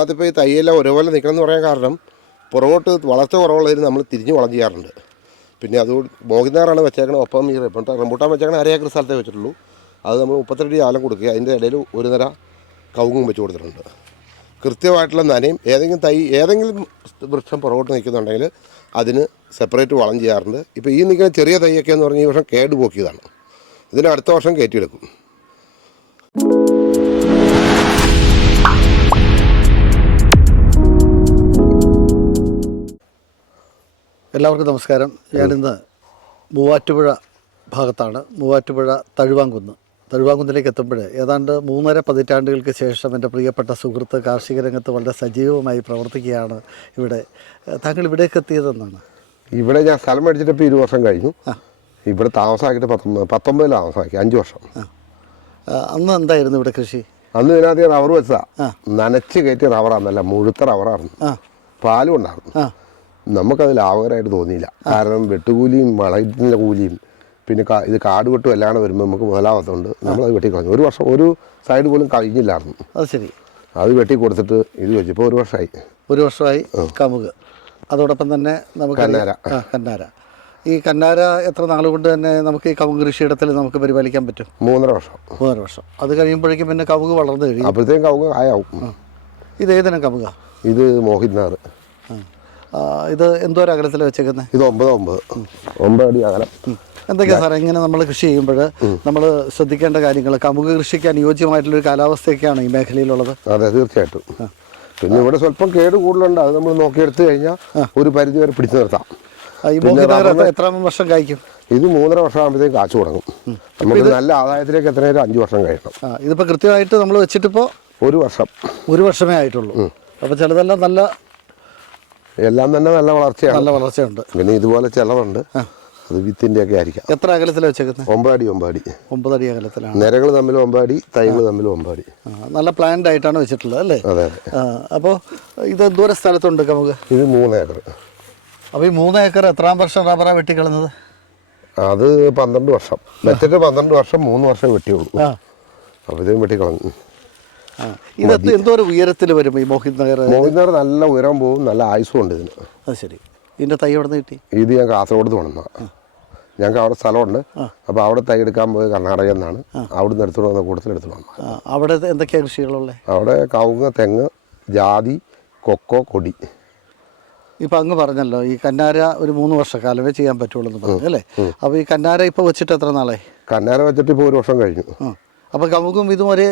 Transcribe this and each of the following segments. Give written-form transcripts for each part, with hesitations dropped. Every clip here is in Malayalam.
അതിപ്പോൾ ഈ തൈയെല്ലാം ഒരേപോലെ നിൽക്കണമെന്ന് പറയാൻ കാരണം പുറകോട്ട് വളർച്ച കുറവുള്ളതിന് നമ്മൾ തിരിഞ്ഞ് വളം ചെയ്യാറുണ്ട്. പിന്നെ അതുകൊണ്ട് മോഹിനാറാണ് വെച്ചേക്കണം. ഒപ്പം ഈ റംബൂട്ടാൻ വെച്ചേക്കണം 1/2 ഏക്കർ സ്ഥലത്തേ വെച്ചിട്ടുള്ളൂ. അത് നമ്മൾ 32 ആലം കൊടുക്കുക. അതിൻ്റെ ഇടയിൽ ഒരു നിര കവുങ്ങും വെച്ച് കൊടുത്തിട്ടുണ്ട്. കൃത്യമായിട്ടുള്ള നനയും ഏതെങ്കിലും വൃക്ഷം പുറകോട്ട് നിൽക്കുന്നുണ്ടെങ്കിൽ അതിന് സെപ്പറേറ്റ് വളം ചെയ്യാറുണ്ട്. ഇപ്പോൾ ഈ നിൽക്കുന്ന ചെറിയ തൈയൊക്കെ എന്ന് പറഞ്ഞാൽ ഈ വർഷം കേട് പോക്കിയതാണ്. ഇതിന് അടുത്ത വർഷം കയറ്റിയെടുക്കും. എല്ലാവർക്കും നമസ്കാരം. ഞാനിന്ന് മൂവാറ്റുപുഴ ഭാഗത്താണ്. മൂവാറ്റുപുഴ തഴുവാങ്കുന്നിലേക്ക് എത്തുമ്പോൾ ഏതാണ്ട് 3.5 പതിറ്റാണ്ടുകൾക്ക് ശേഷം എൻ്റെ പ്രിയപ്പെട്ട സുഹൃത്ത് കാർഷിക രംഗത്ത് വളരെ സജീവമായി പ്രവർത്തിക്കുകയാണ്. താങ്കൾ ഇവിടേക്ക് എത്തിയതെന്നാണ്? ഇവിടെ ഞാൻ സ്ഥലം മേടിച്ചിട്ടിപ്പോൾ 20 വർഷം കഴിഞ്ഞു. ഇവിടെ താമസമാക്കിയിട്ട് 19 താമസമാക്കി 5 വർഷം. അന്ന് എന്തായിരുന്നു ഇവിടെ കൃഷി? അന്ന് ഇതിനകത്ത് റബ്ബർ വെച്ചതാണ്. നനച്ച് കയറ്റിയ റബ്ബറാണെന്നല്ല, മുഴുത്ത റബ്ബറായിരുന്നു. പാലും ഉണ്ടായിരുന്നു. നമുക്കത് ലാഭകരമായിട്ട് തോന്നിയില്ല. കാരണം വെട്ടുകൂലിയും വളത്തിൻ്റെ കൂലിയും പിന്നെ ഇത് കാട് വെട്ടും എല്ലാം വരുമ്പോൾ നമുക്ക് മുതലാവാത്തതുകൊണ്ട് നമ്മളത് വെട്ടിക്കളഞ്ഞു. ഒരു വർഷം ഒരു സൈഡ് പോലും കഴിഞ്ഞില്ലായിരുന്നു. അത് ശരി. അത് വെട്ടി കൊടുത്തിട്ട് ഇത് വെച്ചപ്പോൾ 1 വർഷമായി കമുക്. അതോടൊപ്പം തന്നെ നമുക്ക് കന്നാര. ഈ കന്നാര എത്ര നാൾ കൊണ്ട് തന്നെ നമുക്ക് ഈ കമുക് കൃഷിയിടത്തിൽ നമുക്ക് പരിപാലിക്കാൻ പറ്റും? 3.5 വർഷം. അത് കഴിയുമ്പോഴേക്കും പിന്നെ കമുക് വളർന്നു കഴിയും. അപ്പോഴത്തേക്കും കമുക് ആയാവും. ഇത് ഏതിനം കമുക? ഇത് മോഹിനാറ്. ഇത് എന്തോരം അകലത്തിൽ വെച്ചേക്കുന്നത്? ഇത് 9 അടി അകലം. എന്തൊക്കെയാണ് സാറേ ഇങ്ങനെ നമ്മൾ കൃഷി ചെയ്യുമ്പോൾ നമ്മൾ ശ്രദ്ധിക്കേണ്ട കാര്യങ്ങൾ? കമുക് കൃഷിക്ക് അനുയോജ്യമായിട്ടുള്ളൊരു കാലാവസ്ഥയൊക്കെയാണ് ഈ മേഖലയിലുള്ളത്. അതെ, തീർച്ചയായിട്ടും. പിന്നെ ഇവിടെ സ്വല്പം കേട് കൂടുതലുണ്ട്. അത് നമ്മൾ നോക്കിയെടുത്ത് കഴിഞ്ഞാൽ ഒരു പരിധി വരെ പിടിച്ചു നിർത്താം. ഈ മോഹിനാർ എത്ര വർഷം കായ്ക്കും? ഇത് 3.5 വർഷം ആകുമ്പോഴത്തേക്ക് കാച്ചു തുടങ്ങും. നമുക്ക് നല്ല ആദായത്തിലേക്ക് എത്രയും 5 വർഷം കഴിയണം. ഇതിപ്പോൾ കൃത്യമായിട്ട് നമ്മൾ വെച്ചിട്ടിപ്പോൾ 1 വർഷമേ ആയിട്ടുള്ളൂ. അപ്പോൾ ചിലതെല്ലാം എല്ലാം തന്നെ നല്ല വളർച്ചയുണ്ട്. പിന്നെ ഇതുപോലെ ചിലതുണ്ട്, അത് വിത്തിൻ്റെ ഒക്കെ ആയിരിക്കാം. എത്ര അകലത്തിലാണ് വെച്ചേക്കുന്നത്? 9 അടി അകലത്തിലാണ്. നിരകൾ തമ്മിൽ 9 അടി, തൈകൾ തമ്മിൽ 9 അടി. നല്ല പ്ലാൻഡ് ആയിട്ടാണ് വെച്ചിട്ടുള്ളത് അല്ലേ? അതെ. അപ്പോൾ ഇത് എന്തോരം സ്ഥലത്തുണ്ട് നമുക്ക്? ഇത് 3 ഏക്കർ. അപ്പോൾ ഈ 3 ഏക്കർ എത്രാം വർഷം റബ്ബറാണ് വെട്ടിക്കളഞ്ഞത്? അത് 12 വർഷം വെച്ചിട്ട് 12 വർഷം 3 വർഷം വെട്ടിയുള്ളൂ. അപ്പോൾ ഇതും വെട്ടിക്കളഞ്ഞു. ഇത് എന്തോരം ഉയരത്തിൽ വരും ഈ മോഹിനാർ? നല്ല ഉയരം പോവും, നല്ല ആയുസ്സും ഉണ്ട് ഇതിന്. അത് ശരി. ഇതിൻ്റെ തൈ എവിടെ നിന്ന് കിട്ടി? ഇത് ഞാൻ കാസർഗോഡ് കൊണ്ടുവന്നതാണ്. ഞങ്ങൾക്ക് അവിടെ സ്ഥലമുണ്ട്. അപ്പോൾ അവിടെ തൈ എടുക്കാൻ പോയി കർണാടകയിൽ നിന്നാണ്. അവിടെ നിന്ന് എടുത്തുകൊണ്ട് വന്ന കൂട്ടത്തിൽ എടുത്തുകൊണ്ട് വന്നത്. അവിടെ എന്തൊക്കെയാണ് കൃഷികളുള്ളത്? അവിടെ കവുങ്ങ്, തെങ്ങ്, ജാതി, കൊക്കോ, കൊടി. ഇപ്പം അങ്ങ് പറഞ്ഞല്ലോ ഈ കന്നാര ഒരു 3 വർഷക്കാലമേ ചെയ്യാൻ പറ്റുള്ളൂ എന്ന് പറഞ്ഞു അല്ലേ? അപ്പോൾ ഈ കന്നാര ഇപ്പോൾ വെച്ചിട്ട് എത്ര നാളായി? കന്നാര വെച്ചിട്ട് ഇപ്പോൾ 1 വർഷം കഴിഞ്ഞു. അപ്പോൾ കമുകും ഇതും ഒരേ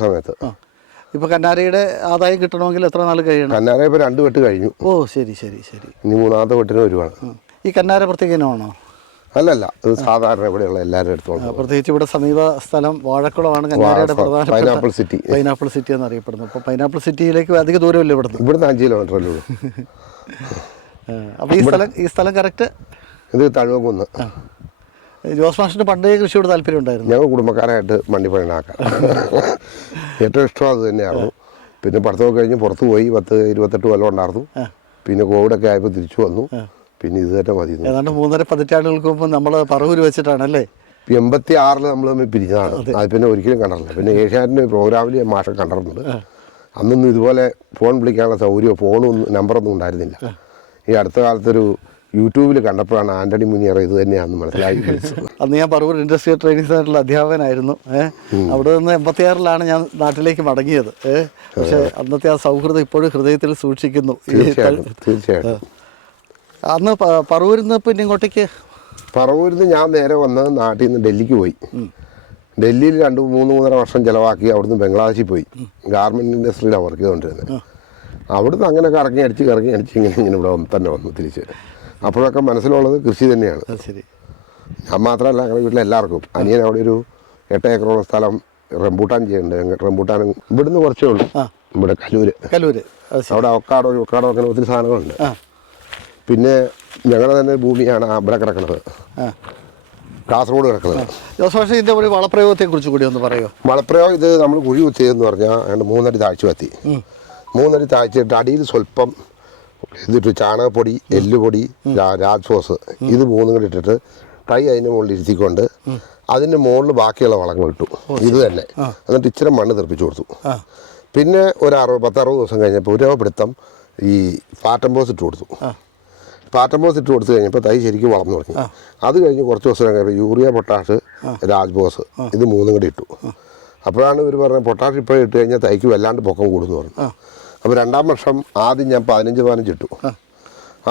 സമയത്ത്. ഇപ്പോൾ കന്നാരയുടെ ആദായം കിട്ടണമെങ്കിൽ എത്ര നാൾ കഴിയണം? കന്നാര ഇപ്പോൾ 2 വെട്ട് കഴിഞ്ഞു. ഓ ശരി. ഇനി 3ാമത്തെ വെട്ടിന് വരുവാണ്. ഈ കന്നാര പ്രത്യേകമാണോ? അല്ലല്ല, ഇത് സാധാരണ ഇവിടെയുള്ള എല്ലാവരും എടുത്തോളൂ. പ്രത്യേകിച്ച് ഇവിടെ സമീപ സ്ഥലം വാഴക്കുളമാണ് കന്നാരയുടെ പ്രധാന പൈനാപ്പിൾ സിറ്റി എന്നറിയപ്പെടുന്നു. അപ്പോൾ പൈനാപ്പിൾ സിറ്റിയിലേക്ക് അധിക ദൂരമില്ല ഇവിടുന്ന് 5 കിലോമീറ്ററല്ലേ ഉള്ളൂ. അപ്പോൾ ഈ സ്ഥലം കറക്റ്റ് ഇത് തഴുവങ്കുന്ന്. ജോസ് മാഷിന് പണ്ടേ കൃഷിയോട് താല്പര്യം ഉണ്ടായിരുന്നു. ഞങ്ങൾ കുടുംബക്കാരായിട്ട് മണ്ണിപ്പണിയാക്കാം. ഏറ്റവും ഇഷ്ടം അത് തന്നെയായിരുന്നു. പിന്നെ പഠിത്തമൊക്കെ കഴിഞ്ഞ് പുറത്ത് പോയി 10-28 കൊല്ലം ഉണ്ടായിരുന്നു. പിന്നെ കോവിഡൊക്കെ ആയപ്പോൾ തിരിച്ചു വന്നു. പിന്നെ ഇത് തന്നെ മതി. ഏതാണ്ട് 3.5 പതിറ്റാണ്ടുകൾക്ക് മുമ്പ് നമ്മൾ പറവൂർ വെച്ചിട്ടാണല്ലേ? 86 നമ്മൾ തമ്മിൽ പിരിഞ്ഞതാണ്. അത് പിന്നെ ഒരിക്കലും കണ്ടിട്ടില്ല. പിന്നെ ഏഷ്യാനെറ്റിൻ്റെ പ്രോഗ്രാമിൽ മാഷെ കണ്ടിട്ടുണ്ട്. അന്നൊന്നും ഇതുപോലെ ഫോൺ വിളിക്കാനുള്ള സൗകര്യമോ ഫോണും നമ്പറൊന്നും ഉണ്ടായിരുന്നില്ല. ഈ അടുത്ത കാലത്തൊരു യൂട്യൂബിൽ കണ്ടപ്പോഴാണ് ആൻ്റണി മുനിയറ ഇത് തന്നെയാണെന്ന് മനസ്സിലാക്കി. അന്ന് ഞാൻ പറവൂർ ഇൻഡസ്ട്രിയൽ ട്രെയിനിങ് സെൻ്ററിൽ അധ്യാപകനായിരുന്നു. അവിടെ നിന്ന് 86 ഞാൻ നാട്ടിലേക്ക് മടങ്ങിയത്. പക്ഷേ അന്നത്തെ ആ സൗഹൃദം ഇപ്പോഴും ഹൃദയത്തിൽ സൂക്ഷിക്കുന്നു. തീർച്ചയായിട്ടും. അന്ന് പറവൂരിൽ നിന്ന് പിന്നെ ഇങ്ങോട്ടേക്ക്? പറവൂരിൽ നിന്ന് ഞാൻ നേരെ വന്ന് നാട്ടിൽ നിന്ന് ഡൽഹിക്ക് പോയി. ഡൽഹിയിൽ 2-3 വർഷം ചിലവാക്കി. അവിടുന്ന് ബംഗ്ലാദേശിൽ പോയി. ഗാർമെൻറ് ഇൻഡസ്ട്രിയിലാണ് വർക്ക് ചെയ്തുകൊണ്ടിരുന്നത്. അവിടുന്ന് അങ്ങനെ കറങ്ങി അടിച്ച് ഇങ്ങനെ ഇവിടെ തന്നെ വന്നു തിരിച്ച്. അപ്പോഴൊക്കെ മനസ്സിലുള്ളത് കൃഷി തന്നെയാണ്. ശരി. ഞാൻ മാത്രമല്ല, ഞങ്ങളുടെ വീട്ടിലെ എല്ലാവർക്കും. അനിയൻ അവിടെ ഒരു 8 ഏക്കറോളം സ്ഥലം റംബൂട്ടാൻ ചെയ്യുന്നുണ്ട്. റംബൂട്ടാനും ഇവിടുന്ന് കുറച്ചേ ഉള്ളൂ. ഇവിടെ കലൂര് അവിടെ ഒക്കാടോ അങ്ങനെ ഒത്തിരി സാധനങ്ങളുണ്ട്. പിന്നെ ഞങ്ങളുടെ തന്നെ ഭൂമിയാണ് ഇവിടെ കിടക്കുന്നത്, കാസർഗോഡ് കിടക്കുന്നത്. ജോസ് ഇതിൻ്റെ ഒരു വളപ്രയോഗത്തെക്കുറിച്ച് കൂടി ഒന്ന് പറയുമോ? വളപ്രയോഗം ഇത് നമ്മൾ കുഴി കുത്തിയതെന്ന് പറഞ്ഞാൽ 3 അടി താഴ്ച എത്തി. 3 അടി താഴ്ചയിട്ട് അടിയിൽ സ്വല്പം ഇതിട്ട് ചാണകപ്പൊടി, എല്ലുപൊടി, രാജ്ഫോസ് ഇത് 3 കൂടി ഇട്ടിട്ട് തൈ അതിൻ്റെ മുകളിൽ ഇരുത്തിക്കൊണ്ട് അതിൻ്റെ മുകളിൽ ബാക്കിയുള്ള വളങ്ങൾ ഇട്ടു. ഇത് തന്നെ. എന്നിട്ട് ഇച്ചിരി മണ്ണ് തെറിപ്പിച്ചു കൊടുത്തു. പിന്നെ ഒരു 60 ദിവസം കഴിഞ്ഞപ്പോൾ പുരോപിടുത്തം ഈ പാറ്റംബോസ് ഇട്ട് കൊടുത്തു. പാറ്റംബോസ് ഇട്ട് കൊടുത്തു കഴിഞ്ഞപ്പോൾ തൈ ശരിക്കും വളർന്നു തുടങ്ങി. അത് കഴിഞ്ഞ് കുറച്ച് ദിവസം കഴിഞ്ഞപ്പോൾ യൂറിയ, പൊട്ടാഷ്, രാജ്ബോസ് ഇത് 3 കൂടി ഇട്ടു. അപ്പോഴാണ് ഇവർ പറഞ്ഞത് പൊട്ടാഷ് ഇപ്പോൾ ഇട്ട് കഴിഞ്ഞാൽ തൈക്ക് വല്ലാണ്ട് പൊക്കം കൂടുന്നു പറഞ്ഞു. അപ്പോൾ 2ാം വർഷം ആദ്യം ഞാൻ 15 ഇട്ടു.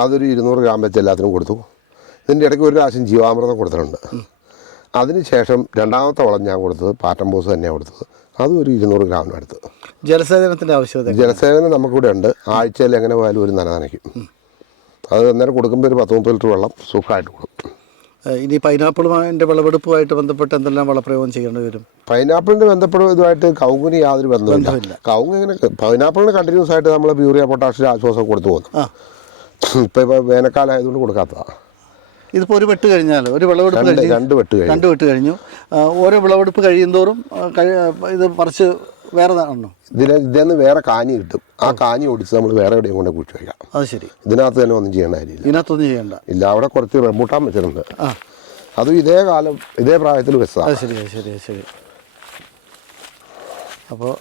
അതൊരു 200 ഗ്രാം വെച്ച് എല്ലാത്തിനും കൊടുത്തു. ഇതിൻ്റെ ഇടയ്ക്ക് ഒരു പ്രാവശ്യം ജീവാമൃതം കൊടുത്തിട്ടുണ്ട്. അതിനുശേഷം 2ാമത്തെ വളം ഞാൻ കൊടുത്തത് പാറ്റംബോസ് തന്നെയാണ് കൊടുത്തത്. അതും ഒരു 200 ഗ്രാമിന് അടുത്ത്. ജലസേചനത്തിൻ്റെ ആവശ്യകത? ജലസേചനം നമുക്കിവിടെ ഉണ്ട്. ആഴ്ചയിൽ എങ്ങനെ പോയാലും ഒരു നനയ്ക്കും. അത് അന്നേരം കൊടുക്കുമ്പോൾ ഒരു 10-30 ലിറ്റർ വെള്ളം സുഖമായിട്ട് കൊടുക്കും. ഇനി പൈനാപ്പിളിൻ്റെ വിളവെടുപ്പുമായിട്ട് ബന്ധപ്പെട്ട് എന്തെല്ലാം വളപ്രയോഗം ചെയ്യേണ്ടി വരും? പൈനാപ്പിളിൻ്റെ ബന്ധപ്പെടും ഇതുമായിട്ട് കവുങ്ങിന് യാതൊരു ബന്ധമില്ല. കവുങ്ങ് ഇങ്ങനെ പൈനാപ്പിളിന് കണ്ടിന്യൂസ് ആയിട്ട് നമ്മൾ യൂറിയ, പൊട്ടാഷ്, ആശ്വാസം കൊടുത്തു പോകുന്നു. ഇപ്പോൾ വേനൽക്കാലം ആയതുകൊണ്ട് കൊടുക്കാത്തതാണ്. ഇതിപ്പോൾ ഒരു വെട്ട് കഴിഞ്ഞാൽ ഒരു വിളവെടുപ്പ് കഴിഞ്ഞ് 2 വെട്ട് കഴിഞ്ഞു. ഓരോ വിളവെടുപ്പ് കഴിയുന്തോറും ഇത് പറിച്ച് വേറെ ആണോ? ഇതിന് വേറെ കാഞ്ഞി കിട്ടും. ആ കാഞ്ഞി ഓടിച്ച് നമ്മൾ വേറെ എവിടെയും കൊണ്ട് കുഴിച്ച് വയ്ക്കാം. അത് ശരി. ഇതിനകത്ത് തന്നെ ഒന്നും ചെയ്യേണ്ട കാര്യമില്ല. ഇതിനകത്തൊന്നും ചെയ്യണ്ട. ഇല്ല, അവിടെ കുറച്ച് റംബൂട്ടാൻ വെച്ചിട്ടുണ്ട്. അതും ഇതേ പ്രായത്തിൽ വെച്ചതാണ്. അത് ശരി ശരി ശരി. അപ്പോൾ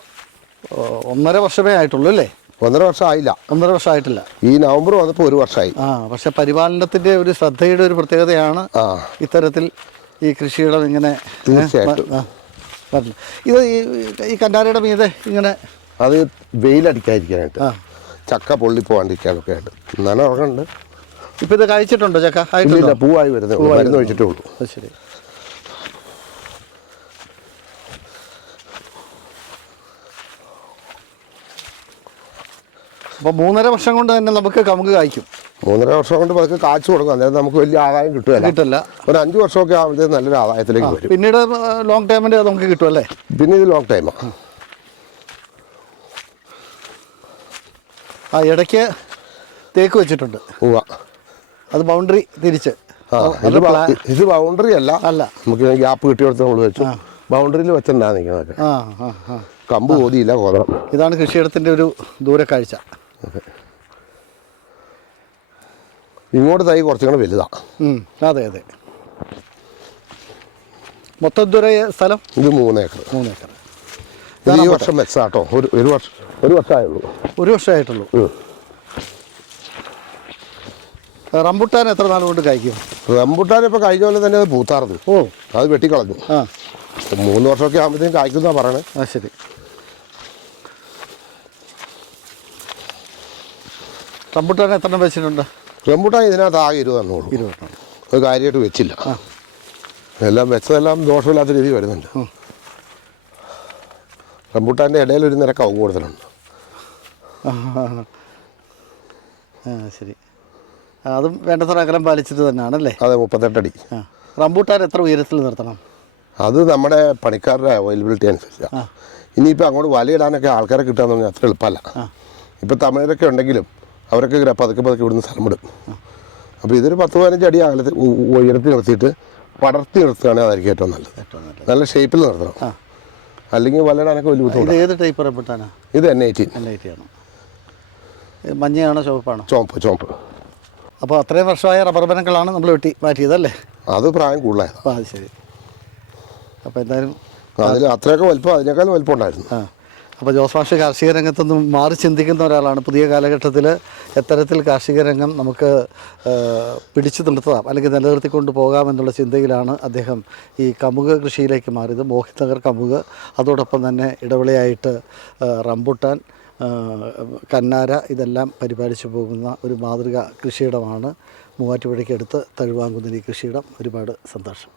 1.5 വർഷമേ ആയിട്ടുള്ളൂ അല്ലേ? 1.5 വർഷം ആയില്ല. 1.5 വർഷം ആയിട്ടില്ല. ഈ നവംബർ വന്നപ്പോൾ 1 വർഷമായി. പക്ഷെ പരിപാലനത്തിൻ്റെ ഒരു ശ്രദ്ധയുടെ ഒരു പ്രത്യേകതയാണ് ഇത്തരത്തിൽ ഈ കൃഷിയിടം ഇങ്ങനെ. തീർച്ചയായിട്ടും. ഇത് ഈ കണ്ടാരയുടെ മീതെ ഇങ്ങനെ അത് വെയിലടിക്കാതിരിക്കാനായിട്ട്, ചക്ക പൊള്ളിപ്പോവാണ്ടിരിക്കാനൊക്കെ ആയിട്ട് നല്ല ഉറങ്ങുന്നുണ്ട്. ഇപ്പം ഇത് കഴിച്ചിട്ടുണ്ടോ ചക്ക? ആയിട്ടില്ല, പൂവായി വരുന്നത്, മരുന്ന് ഒഴിച്ചിട്ടേ ഉള്ളൂ. അത് ശരി. അപ്പോൾ 3.5 വർഷം കൊണ്ട് തന്നെ നമുക്ക് കമുക് കായ്ക്കും. 3.5 വർഷം കൊണ്ട് പതുക്കെ കാച്ചു കൊടുക്കും. അന്നേരം നമുക്ക് വലിയ ആദായം കിട്ടില്ല. ഒരു 5 വർഷമൊക്കെ ആവുമ്പോഴത്തേക്ക് നല്ലൊരു ആദായത്തിലേക്ക് വരും. പിന്നീട് ലോങ് ടൈമിൻ്റെ നമുക്ക് കിട്ടും അല്ലേ? പിന്നെ ഇത് ലോങ് ടൈമാണ്. ഇടയ്ക്ക് തേക്ക് വെച്ചിട്ടുണ്ട്. അത് ബൗണ്ടറി തിരിച്ച്. ഇത് ബൗണ്ടറി അല്ല, നമുക്ക് ഗ്യാപ്പ് കിട്ടിയെടുത്ത് നമ്മൾ വെച്ചു. ബൗണ്ടറിയിൽ വെച്ചിട്ടുണ്ടാ നിൽക്കുന്നതൊക്കെ. കമ്പ് കോതിയില്ല, കോതണം. ഇതാണ് കൃഷിയിടത്തിൻ്റെ ഒരു ദൂരക്കാഴ്ച. ഇങ്ങോട്ട് തൈ കുറച്ചും കൂടെ വലുതാണ്. അതെ അതെ. മൊത്തം ദൂര സ്ഥലം ഇത് 3 ഏക്കർ. 3 ഏക്കർ. ഈ വർഷം വെച്ചാട്ടോ. ഒരു വർഷമായുള്ളൂ. 1 വർഷമായിട്ടുള്ളൂ. റംബുട്ടാൻ എത്ര നാൾ കൊണ്ട് കായ്ക്കും? റംബുട്ടാൻ ഇപ്പോൾ കഴിഞ്ഞ പോലെ തന്നെ അത് പൂത്താർന്നു. അത് വെട്ടിക്കളഞ്ഞു. 3 വർഷമൊക്കെ ആകുമ്പോഴത്തേക്കും കായ്ക്കുന്നതാണ് പറയണത്. ശരി. റംബുട്ടാൻ എത്ര എണ്ണം വെച്ചിട്ടുണ്ട്? റംബുട്ടാൻ ഇതിനകത്ത് ആകെ 20 എണ്ണമുള്ളൂ. 20 എണ്ണം. അത് കാര്യമായിട്ട് വെച്ചില്ല. എല്ലാം വെച്ചതെല്ലാം ദോഷമില്ലാത്ത രീതി വരുന്നുണ്ട്. റംബുട്ടാൻ്റെ ഇടയിൽ ഒരു നിര കവുങ്ങ് കൊടുത്തിട്ടുണ്ട്. ശരി. അതും വേണ്ടത്ര അകലം പാലിച്ചിട്ട് തന്നെയാണല്ലേ? അതെ, 38 അടി. റംബൂട്ടാൻ എത്ര ഉയരത്തിൽ നിർത്തണം? അത് നമ്മുടെ പണിക്കാരുടെ അവൈലബിലിറ്റി അനുസരിച്ചാണ്. ഇനിയിപ്പോൾ അങ്ങോട്ട് വലയിടാനൊക്കെ ആൾക്കാരെ കിട്ടാന്ന് പറഞ്ഞാൽ അത്ര എളുപ്പമല്ല. ഇപ്പോൾ തമിഴരൊക്കെ ഉണ്ടെങ്കിലും അവരൊക്കെ പതുക്കെ ഇവിടുന്ന് സ്ഥലം വിടും. അപ്പോൾ ഇതൊരു 10-15 അടി അകലത്തിൽ ഉയരത്തിൽ നിർത്തിയിട്ട് പടർത്തി നിർത്തുകയാണെങ്കിൽ അതായിരിക്കും ഏറ്റവും നല്ലത്. നല്ല ഷേപ്പിൽ നിർത്തണം. അല്ലെങ്കിൽ വലയിടാനൊക്കെ വലിയ ബുദ്ധിമുട്ട്. ഏത് ടൈപ്പ് റംബൂട്ടാനാണ്? ഇത് N18. N18 ആണ്. മഞ്ഞയാണോ ചുവപ്പാണോ? ചുവപ്പ്. അപ്പോൾ അത്രയും വർഷമായ റബ്ബർ മരങ്ങളാണ് നമ്മൾ വെട്ടി മാറ്റിയതല്ലേ? അത് പ്രായം കൂടുതലായത്. അത് ശരി. അപ്പോൾ എന്തായാലും അതിൽ അത്രയൊക്കെ വലിപ്പം, അതിനേക്കാളും വലിപ്പം ഉണ്ടായിരുന്നു. അപ്പോൾ ജോസ് മാഷ് കാർഷിക രംഗത്തൊന്നും മാറി ചിന്തിക്കുന്ന ഒരാളാണ്. പുതിയ കാലഘട്ടത്തിൽ എത്തരത്തിൽ കാർഷിക രംഗം നമുക്ക് പിടിച്ചു നിർത്താം അല്ലെങ്കിൽ നിലനിർത്തിക്കൊണ്ട് പോകാമെന്നുള്ള ചിന്തയിലാണ് അദ്ദേഹം ഈ കമുക് കൃഷിയിലേക്ക് മാറിയത്. മോഹിത് നഗർ കമുക്, അതോടൊപ്പം തന്നെ ഇടവിളയായിട്ട് റംബുട്ടാൻ, കന്നാര, ഇതെല്ലാം പരിപാലിച്ചു പോകുന്ന ഒരു മാതൃക കൃഷിയിടമാണ് മൂവാറ്റുപുഴയ്ക്കടുത്ത് തഴുവാങ്കുന്നിൽ ഈ കൃഷിയിടം. ഒരുപാട് സന്തോഷം.